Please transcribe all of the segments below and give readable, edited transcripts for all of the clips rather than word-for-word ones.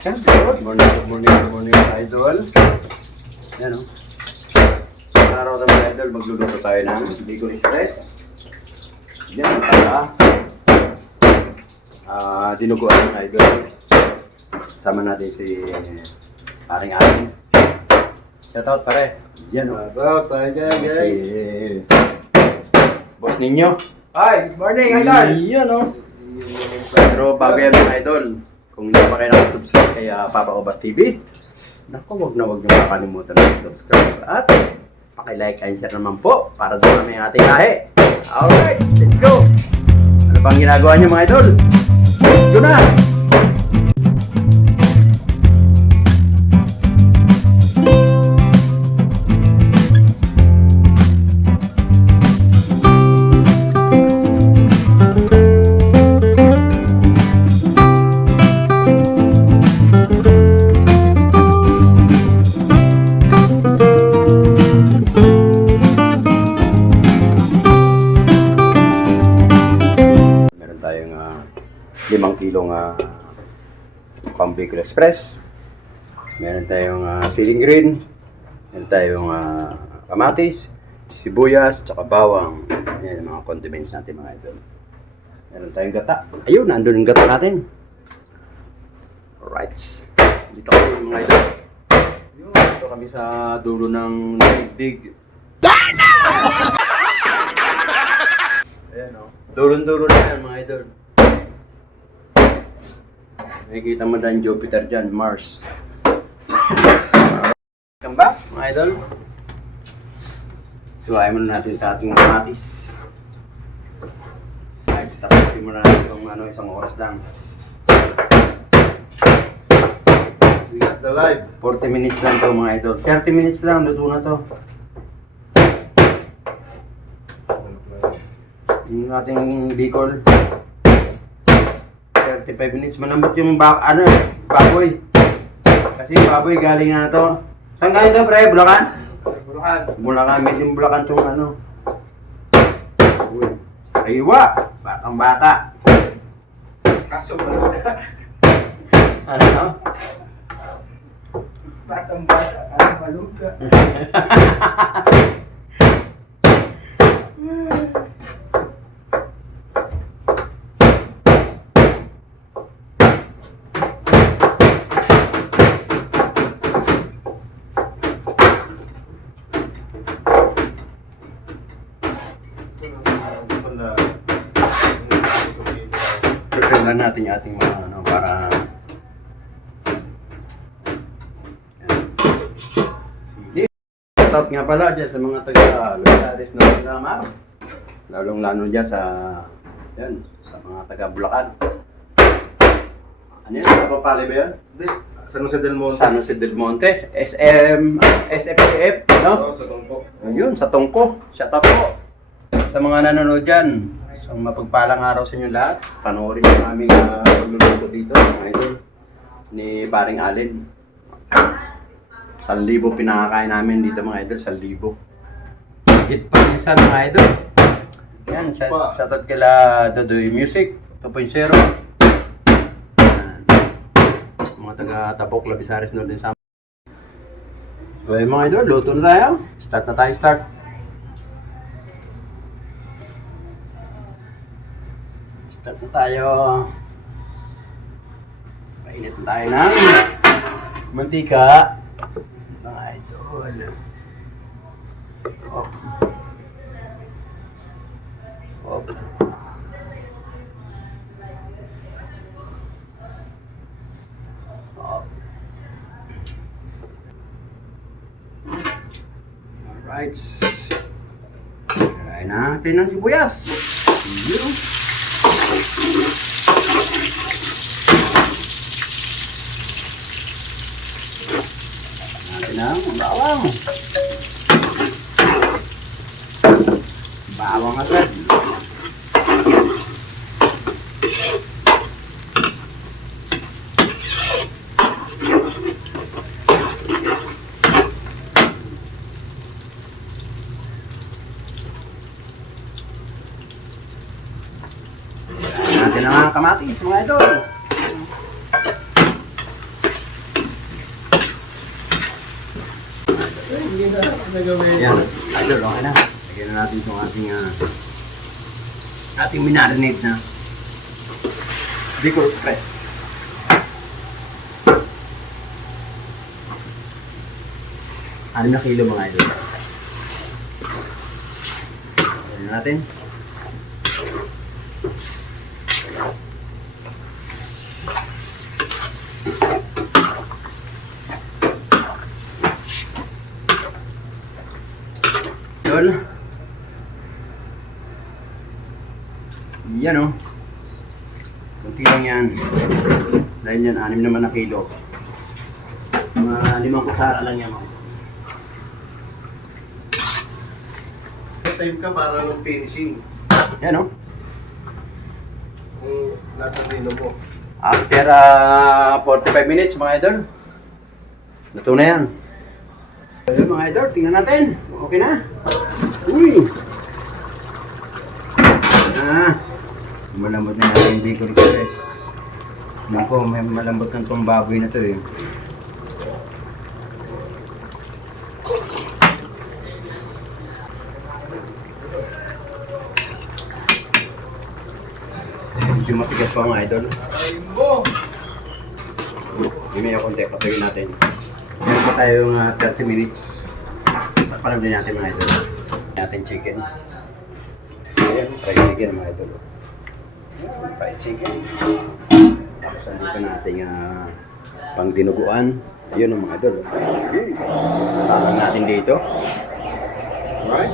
Good morning, mga idol. Yan o. Sa araw na mga idol, magluluto tayo ng Bicol Express. Yan, dinuguan mga idol. Sama natin si paring ating. Shout out pare. Yan o. Shout out tayo dyan, guys. Si boss ninyo. Hi, good morning, idol. Yan o. Pero bago yan mga idol, kung hindi pa kayo nakasubscribe kay Papa Obas TV, naku, wag niyo makakalimutan na subscribe at paki-like and share naman po para doon kami ating lahi. Alright, let's go! Ano pang ginagawa niyo mga idol? Let's go na! Tayong 5 kilong pang Bicol Express. Meron tayong siling green. Meron tayong kamatis, sibuyas, tsaka bawang. Yan mga condiments natin mga idol. Meron tayong gata. Ayun, nandun yung gata natin. Alright. Dito kami mga idol. Dito kami sa dulo ng digdig. Ayan o. Dulo-dulo na yan mga idol. Nakikita mo dyan Jupiter dyan, Mars. Welcome back mga idol. Suwain muna natin sa ating kamatis. Stop-stopin muna natin kung isang oras lang. We got the live. 40 minutes lang to mga idol. 30 minutes lang, luto na to. Yung ating Bicol 35 minutes malambot yung baboy kasi baboy galing na to. Saan galing to pre? Bulacan? Bulacan, medyo Bulacan tong aywa, batang bata kaso bulacan ano? Batang bata, ano maluga. Prepare lang natin yung ating mga para shoutout nga pala dyan sa mga taga-Lugares na kasama, lalong-lalo dyan sa mga taga-Bulacan. Ano yun? Kapapali ba yun? Hindi, San Jose del Monte. San Jose del Monte, SFPF, no? Oo, sa Tongpo. Ayun, sa Tongko. Shoutout po sa mga nanonood dyan. So, mapagpalang araw sa inyo lahat. Panoorin yung aming pagluluto dito, mga idol, ni paring Allen. 1,000 pinakakain namin dito mga idol, 1,000. Higit pa minsan mga idol. Yan, shoutout kila Dodoy Music 2.0. Mga taga Tabok, Labisares, Northern Samar. So mga idol, luto na tayo. Start na tayo, start. Start na tayo. Painit na tayo ng mantika. Mga idol. Oh. Oh. Oh. Alright. Karain natin ng sibuyas. Yun. Natin ang bawang. Bawang agad. natin ang mga kamatis, mga idol. Sige na, nagawin. Yan, idol, okay na. Lagyan na natin itong ating minarinate na Bicol Express. Anim na kilo mga idol. Lagyan na natin. Idol. Yan o. Kunti lang yan. Dahil yan, 6 naman na kilo. Mga 5 kutsara lang yan. Time ka para ng finishing. Yan o. Kung nasa menu mo. After 45 minutes mga idol. Luto na yan. Ayun mga idol, tingnan natin. Okay na. Uy! Malambot na natin yung Bicol Express. Naku, may malambot ng itong baboy na to eh. Medyo matigas pa mga idol. May konti, patayin natin. Meron pa tayong 30 minutes. Palamdin natin mga idol. Natin chicken. Ayan, fried chicken mga idol. Ayan, fried chicken. Tapos andito natin pang dinuguan. Ayun ang mga idol. Sarang natin dito. Alright.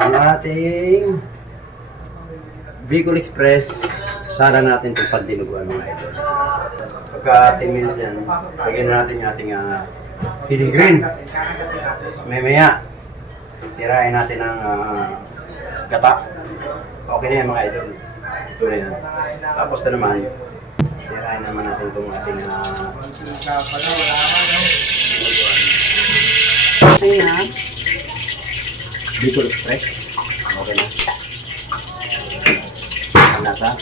Ang ating Bicol Express, sara natin itong pagdinuguan mga idol. Pagka 10 minutes yan, lagyan na natin yung ating siling green. Mamaya, tirahin natin ng gata. Okay na yan mga idol. Ito na yan. Tapos na naman, tirahin naman natin itong ating okay na. Bicol Express. Okay na. Nasa.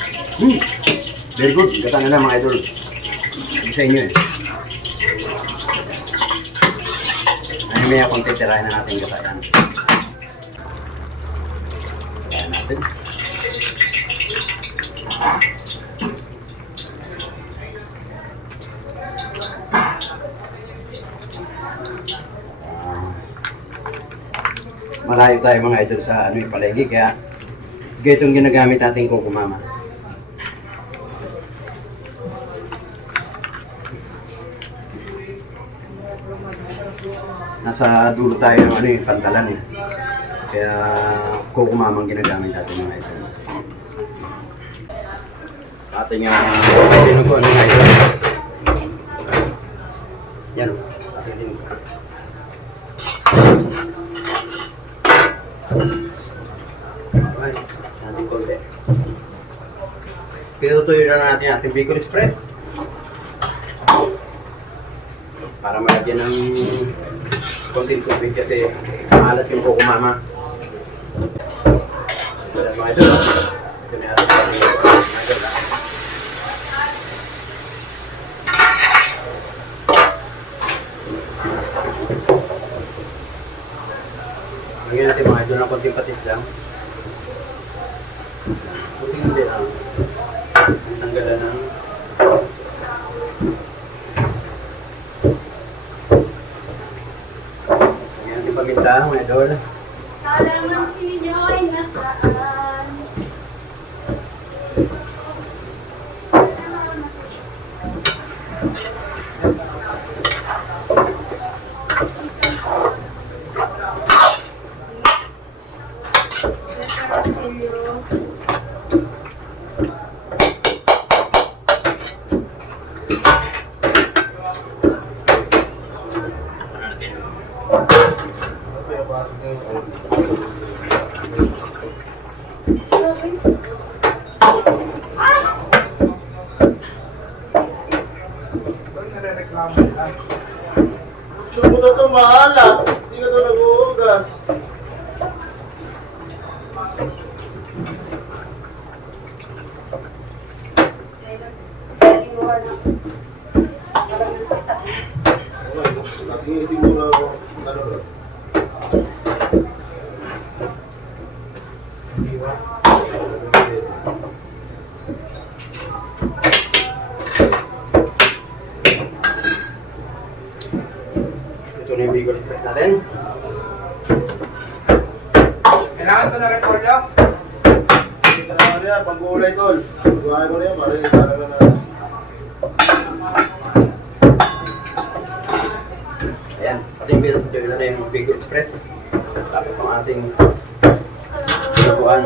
Very good. Gata na lang mga idol. Hindi sa inyo eh. Ano may konti tirahin na natin gata yan. Tirahin natin. Malayo tayo mga idol sa yung palengke kaya itong ginagamit natin Coco Mama. Nasa dulo tayo ng pantalan eh. Kaya Coco Mama ang ginagamit natin mga idol. Ating dinuguan mga idol. Yan o. Ating dinuguan. Pinutuyo na natin ating Bicol Express para malagyan ng konting tubig kasi maalat yung Coco Mama. Mga idol, ito na ating lagyan natin mga idol ng konting patis lang. Konting hindi lang. Tanggalan ng ayan yung paminta mga idol. Kalaman sinyo ay nasaan? Yung mo ito maalat. Hindi ka ito nag-uugas. Sige, siguro ako. Ano ba? Ito na yung Bicol Express natin. Kailangan ko na repolyo. Sa naman yan, pag-uulay tol. Pag-uulay ko na yan, parang talaga na. Ayan, ating pinasudyos na yung Bicol Express. Tapos ang ating binuguan.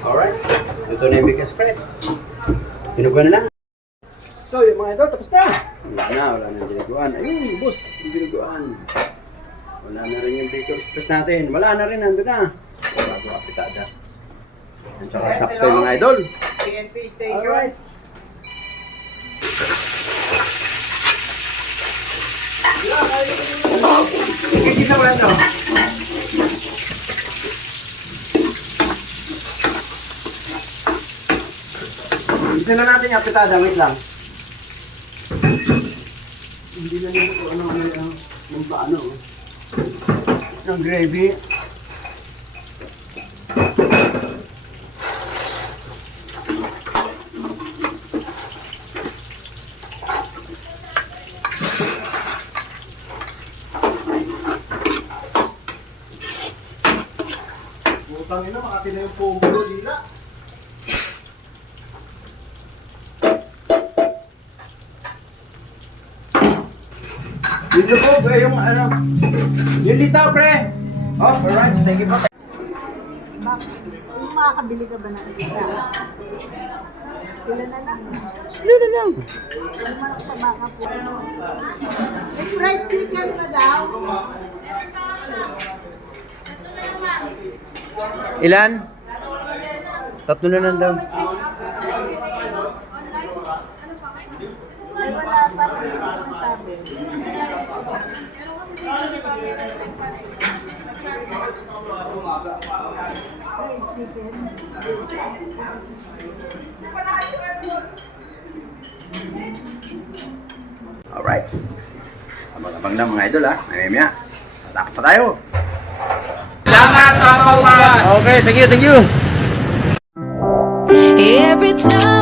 Alright, ito na yung Bicol Express. Binuguan na lang. So, yung mga idol, tapos na. Wala na yung binuguan. Ayun, boss, yung binuguan. Wala na rin yung Bicol Express natin. Wala na rin, nandun na. Bago kapitada. Yan sa kapsap yung mga idol. PNP station. Alright. Kikita mo lang to. Ito na natin yung apitada, wait lang. Hindi na nito kung ano, yung paano. Yung gravy. Putang ina, makati na yung pumulo, lila. Dito po, pre, yung ano. Yung dito, pre. Oh, alright, thank you po. Max, kung makakabili ka ba ng isda? Sila na lang. Sila na lang. Ang manok sa baka po. May fried chicken ka daw. Ilan? Tatlo na lang daw. Ay, wala pa. Hindi ko nasabi. Fried chicken. Alright. Abang-abang lang mga idol ha. Mamaya. Tatapos pa tayo. Salamat, Papa Juan. Okay, thank you, thank you. Every time